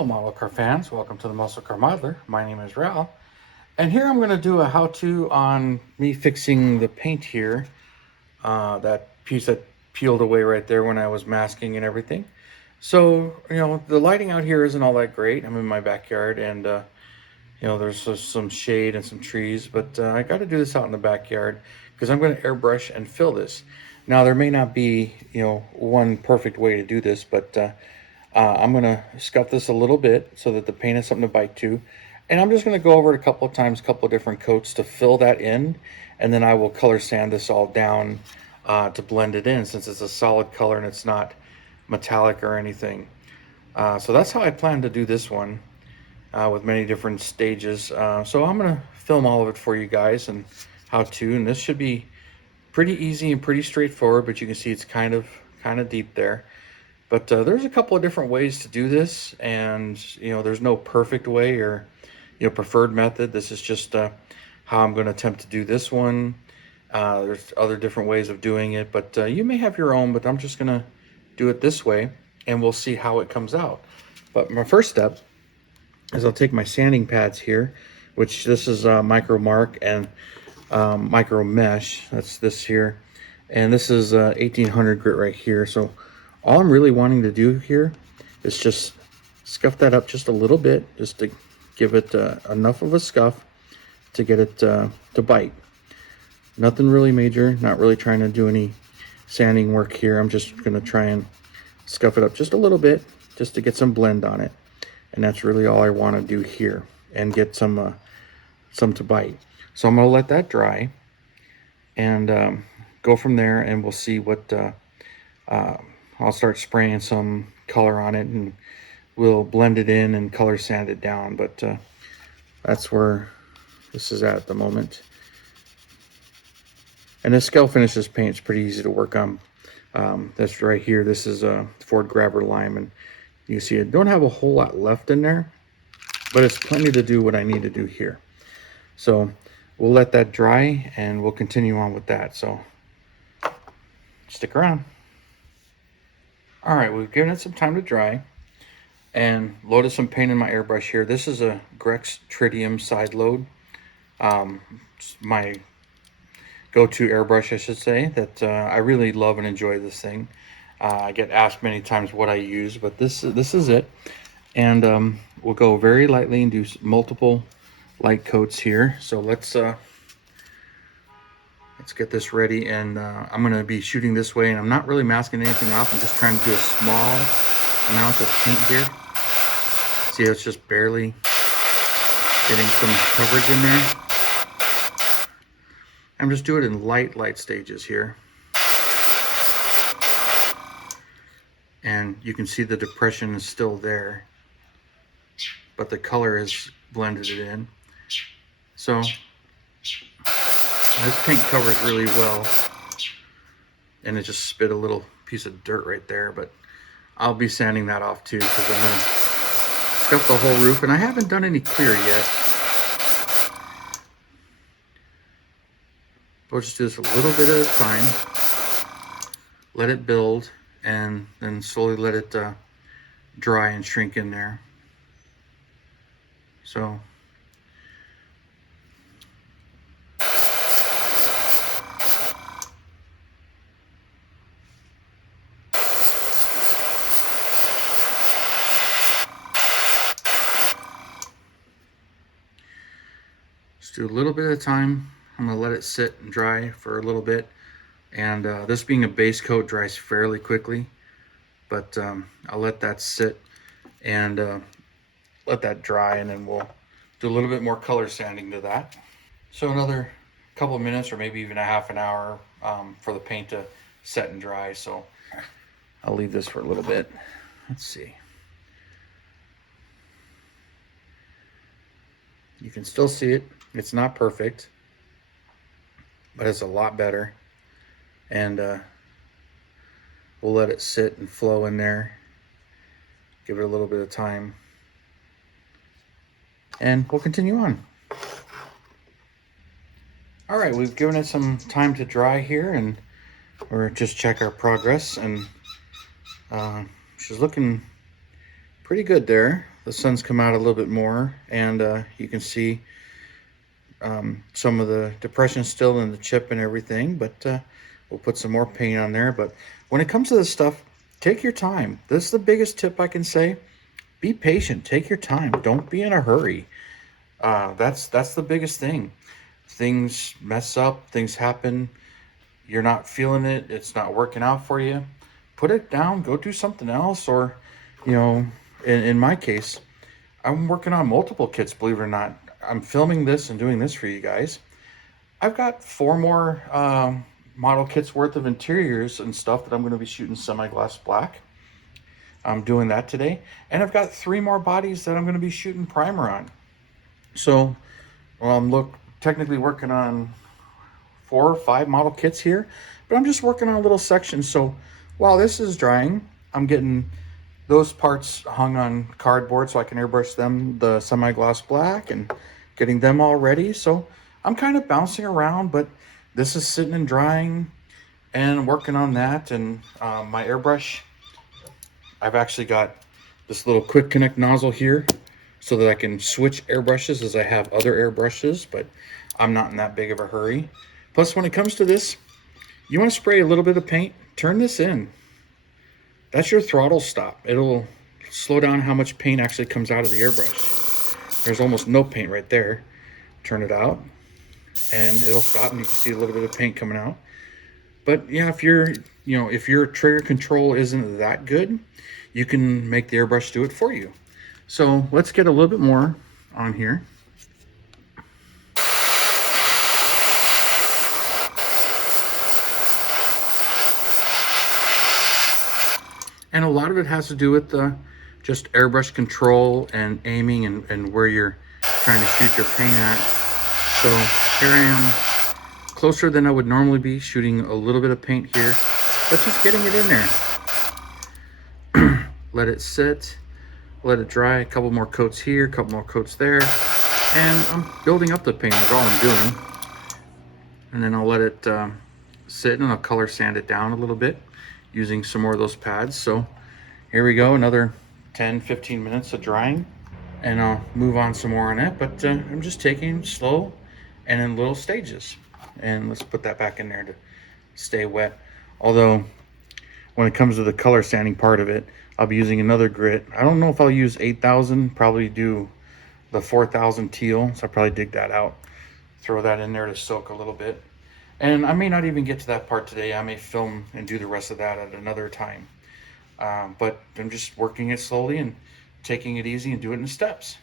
Hello model car fans, welcome to the Muscle Car Modeler. My name is Ral, and here I'm going to do a how-to on me fixing the paint here. That piece that peeled away right there when I was masking and everything. So, the lighting out here isn't all that great. I'm in my backyard and, there's just some shade and some trees, but I got to do this out in the backyard because I'm going to airbrush and fill this. Now, there may not be, one perfect way to do this, but I'm going to scuff this a little bit so that the paint has something to bite to. And I'm just going to go over it a couple of times, a couple of different coats to fill that in. And then I will color sand this all down to blend it in, since it's a solid color and it's not metallic or anything. So that's how I plan to do this one with many different stages. So I'm going to film all of it for you guys and how to. And this should be pretty easy and pretty straightforward, but you can see it's kind of deep there. But there's a couple of different ways to do this, and there's no perfect way or preferred method. This is just how I'm going to attempt to do this one. There's other different ways of doing it, but you may have your own, but I'm just going to do it this way, and we'll see how it comes out. But my first step is I'll take my sanding pads here, which this is Micro Mark and Micro Mesh. That's this here, and this is 1800 grit right here. So all I'm really wanting to do here is just scuff that up just a little bit, just to give it enough of a scuff to get it to bite. Nothing really major, not really trying to do any sanding work here. I'm just going to try and scuff it up just a little bit just to get some blend on it. And that's really all I want to do here, and get some to bite. So I'm going to let that dry and go from there, and we'll see what I'll start spraying some color on it, and we'll blend it in and color sand it down. But that's where this is at the moment. And the scale finishes paint is pretty easy to work on. That's right here. This is a Ford Grabber Lime, and you see I don't have a whole lot left in there, but it's plenty to do what I need to do here. So we'll let that dry and we'll continue on with that. So stick around. All right, we've given it some time to dry and loaded some paint in my airbrush here. This is a Grex Tritium side load. It's my go-to airbrush, I should say, that I really love and enjoy this thing. I get asked many times what I use, but this is it. And we'll go very lightly and do multiple light coats here. So let's get this ready, and I'm going to be shooting this way, and I'm not really masking anything off. I'm just trying to do a small amount of paint here. See how it's just barely getting some coverage in there. I'm just doing it in light stages here. And you can see the depression is still there, but the color has blended it in. So this paint covers really well, and it just spit a little piece of dirt right there, but I'll be sanding that off too, because I'm going to scuff the whole roof, and I haven't done any clear yet. We'll just do this a little bit at a time, let it build, and then slowly let it dry and shrink in there. So just do a little bit at a time. I'm going to let it sit and dry for a little bit. And this being a base coat, dries fairly quickly. But I'll let that sit and let that dry, and then we'll do a little bit more color sanding to that. So another couple of minutes, or maybe even a half an hour for the paint to set and dry. So I'll leave this for a little bit. Let's see. You can still see it. It's not perfect, but it's a lot better. And we'll let it sit and flow in there. Give it a little bit of time. And we'll continue on. All right, we've given it some time to dry here, and we're just check our progress. And she's looking pretty good there. the sun's come out a little bit more, and you can see some of the depression still in the chip and everything, but we'll put some more paint on there. But when it comes to this stuff, take your time. This is the biggest tip I can say. Be patient. Take your time. Don't be in a hurry. That's the biggest thing. Things mess up. Things happen. You're not feeling it. It's not working out for you. Put it down. Go do something else. Or, you know, in my case, I'm working on multiple kits, believe it or not. I'm filming this and doing this for you guys. I've got 4 more model kits worth of interiors and stuff that I'm going to be shooting semi-gloss black. I'm doing that today. And I've got 3 more bodies that I'm going to be shooting primer on. So, well, I'm technically working on 4 or 5 model kits here, but I'm just working on little sections. So while this is drying, I'm getting those parts hung on cardboard so I can airbrush them the semi-gloss black and getting them all ready. So I'm kind of bouncing around, but this is sitting and drying and working on that. And my airbrush, I've actually got this little quick connect nozzle here so that I can switch airbrushes as I have other airbrushes, but I'm not in that big of a hurry. Plus, when it comes to this, you want to spray a little bit of paint, turn this in. That's your throttle stop. It'll slow down how much paint actually comes out of the airbrush. There's almost no paint right there. Turn it out and it'll stop, and you can see a little bit of paint coming out. But yeah, if your trigger control isn't that good, you can make the airbrush do it for you. So let's get a little bit more on here. And a lot of it has to do with just airbrush control and aiming and where you're trying to shoot your paint at. So here I am, closer than I would normally be, shooting a little bit of paint here, but just getting it in there. Let it sit, let it dry, a couple more coats here, a couple more coats there, and I'm building up the paint is all I'm doing. And then I'll let it sit, and I'll color sand it down a little bit using some more of those pads. So here we go, another 10-15 minutes of drying, and I'll move on some more on it. But I'm just taking it slow and in little stages. And let's put that back in there to stay wet. Although when it comes to the color sanding part of it, I'll be using another grit. I don't know if I'll use 8,000, probably do the 4,000 teal. So I'll probably dig that out, throw that in there to soak a little bit. And I may not even get to that part today. I may film and do the rest of that at another time. But I'm just working it slowly and taking it easy and do it in steps.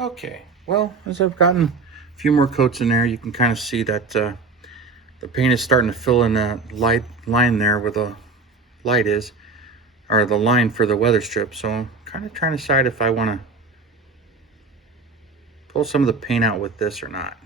Okay, well, as I've gotten a few more coats in there, you can kind of see that the paint is starting to fill in that light line there where the light is, or the line for the weather strip. So I'm kind of trying to decide if I want to pull some of the paint out with this or not.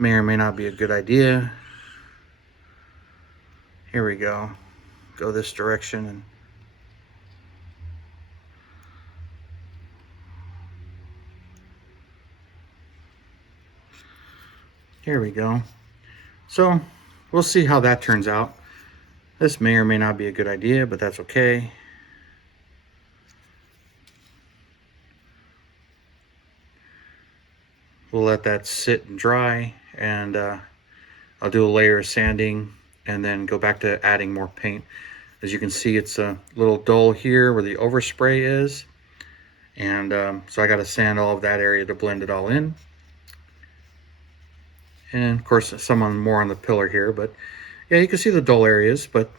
May or may not be a good idea. Here we go. Go this direction, and here we go. So we'll see how that turns out. This may or may not be a good idea, but that's okay. We'll let that sit and dry, and I'll do a layer of sanding and then go back to adding more paint. As you can see, it's a little dull here where the overspray is, and so I got to sand all of that area to blend it all in. And of course some more on the pillar here, but yeah, you can see the dull areas, but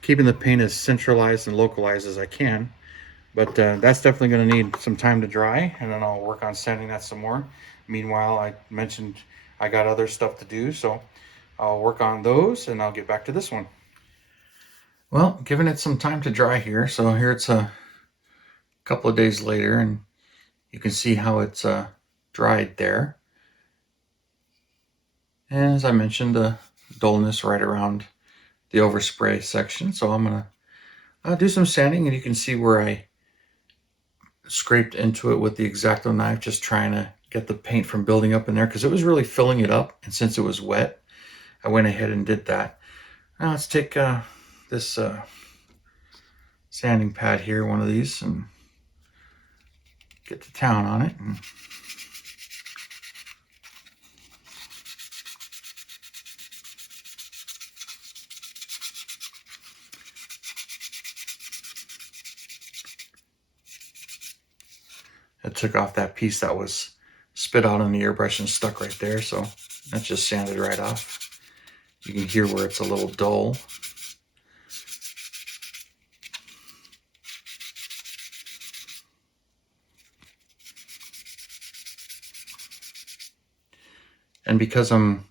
keeping the paint as centralized and localized as I can. But that's definitely going to need some time to dry, and then I'll work on sanding that some more. Meanwhile, I mentioned I got other stuff to do, so I'll work on those and I'll get back to this one. Well, giving it some time to dry here. So here it's a couple of days later, and you can see how it's dried there. And as I mentioned, the dullness right around the overspray section. So I'm gonna do some sanding, and you can see where I scraped into it with the X-Acto knife, just trying to get the paint from building up in there because it was really filling it up. And since it was wet, I went ahead and did that. Now let's take this sanding pad here, one of these, and get the town on it. And it took off that piece that was spit out on the airbrush and stuck right there, so that's just sanded right off. You can hear where it's a little dull. And because I'm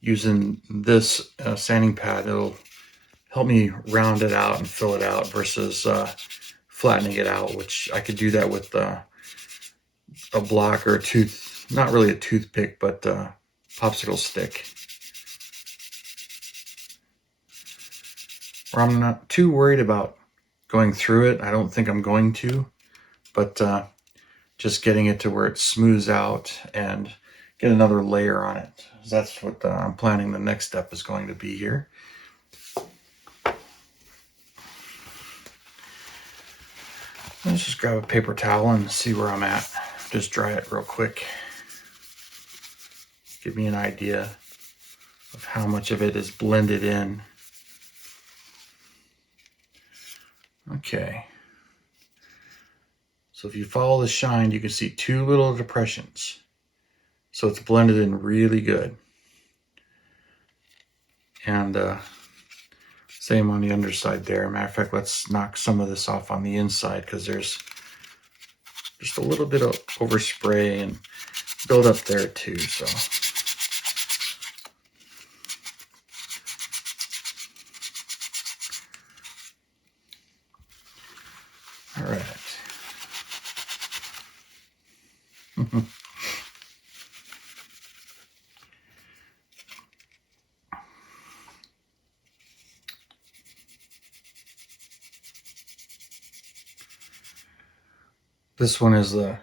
using this sanding pad, it'll help me round it out and fill it out versus flattening it out, which I could do that with a block or a tooth, not really a toothpick, but a popsicle stick. Where I'm not too worried about going through it. I don't think I'm going to, but just getting it to where it smooths out and get another layer on it. That's what I'm planning the next step is going to be here. Let's just grab a paper towel and see where I'm at. Just dry it real quick. Give me an idea of how much of it is blended in. Okay. So if you follow the shine, you can see two little depressions. So it's blended in really good. And same on the underside there. Matter of fact, let's knock some of this off on the inside because there's just a little bit of overspray and build up there too. So all right. This one is the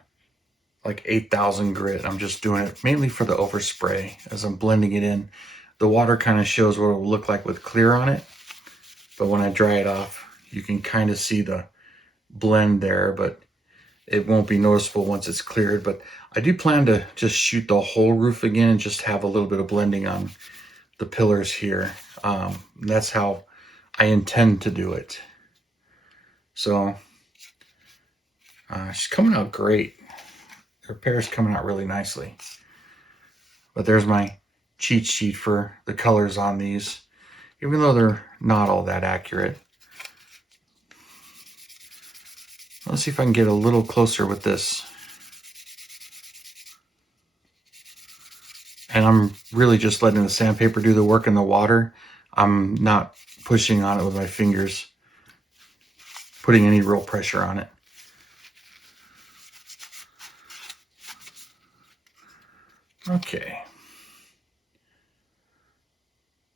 like 8,000 grit. I'm just doing it mainly for the overspray as I'm blending it in. The water kind of shows what it will look like with clear on it, but when I dry it off, you can kind of see the blend there, but it won't be noticeable once it's cleared. But I do plan to just shoot the whole roof again and just have a little bit of blending on the pillars here. That's how I intend to do it. So she's coming out great. The repair's coming out really nicely. But there's my cheat sheet for the colors on these, even though they're not all that accurate. Let's see if I can get a little closer with this. And I'm really just letting the sandpaper do the work in the water. I'm not pushing on it with my fingers, putting any real pressure on it. Okay.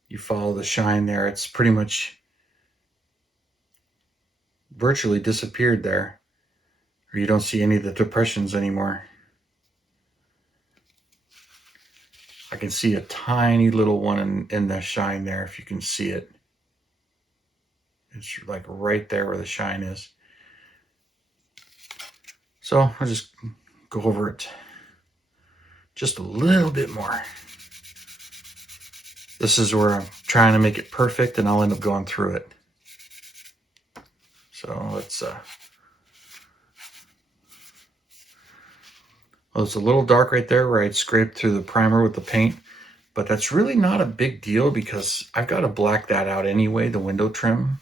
You follow the shine there. It's pretty much virtually disappeared there. Or you don't see any of the depressions anymore. I can see a tiny little one in the shine there, if you can see it. It's like right there where the shine is. So I'll just go over it just a little bit more. This is where I'm trying to make it perfect, and I'll end up going through it. So let's well, it's a little dark right there where I'd scraped through the primer with the paint, but that's really not a big deal because I've got to black that out anyway, the window trim.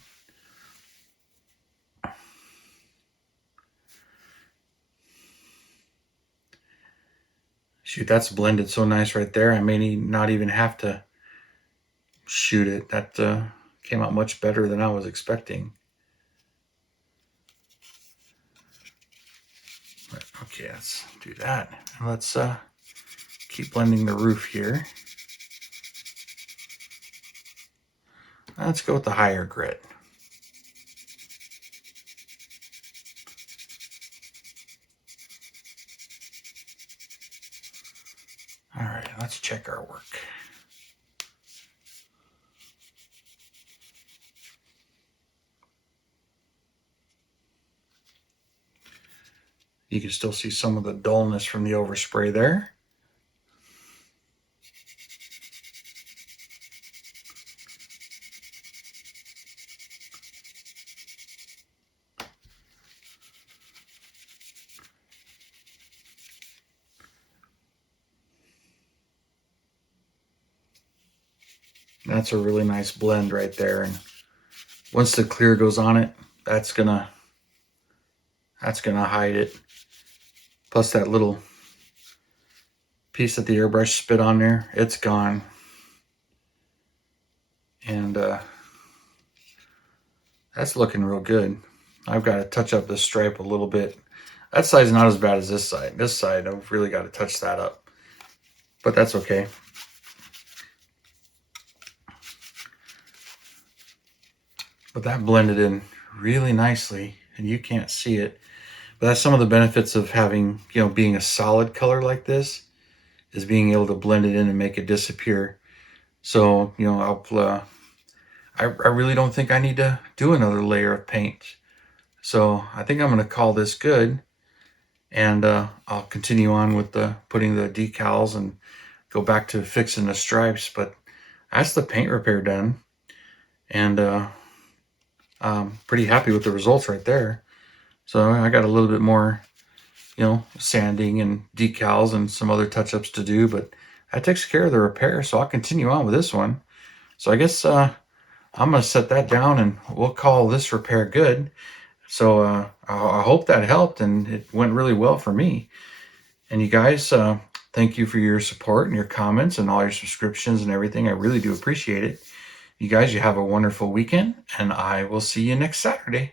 Shoot, that's blended so nice right there. I may not even have to shoot it. That came out much better than I was expecting. But, okay, let's do that. And let's keep blending the roof here. Let's go with the higher grit. All right, let's check our work. You can still see some of the dullness from the overspray there. That's a really nice blend right there. And once the clear goes on it, that's gonna hide it. Plus that little piece that the airbrush spit on there, it's gone. And that's looking real good. I've got to touch up this stripe a little bit. That side's not as bad as this side. This side, I've really got to touch that up. But that's okay. But that blended in really nicely, and you can't see it. But that's some of the benefits of having, being a solid color like this, is being able to blend it in and make it disappear. So, I really don't think I need to do another layer of paint. So I think I'm going to call this good. And I'll continue on with putting the decals and go back to fixing the stripes. But that's the paint repair done. And I'm pretty happy with the results right there. So I got a little bit more, sanding and decals and some other touch-ups to do, but that takes care of the repair. So I'll continue on with this one. So I guess I'm going to set that down and we'll call this repair good. So I hope that helped, and it went really well for me. And you guys, thank you for your support and your comments and all your subscriptions and everything. I really do appreciate it. You guys, you have a wonderful weekend, and I will see you next Saturday.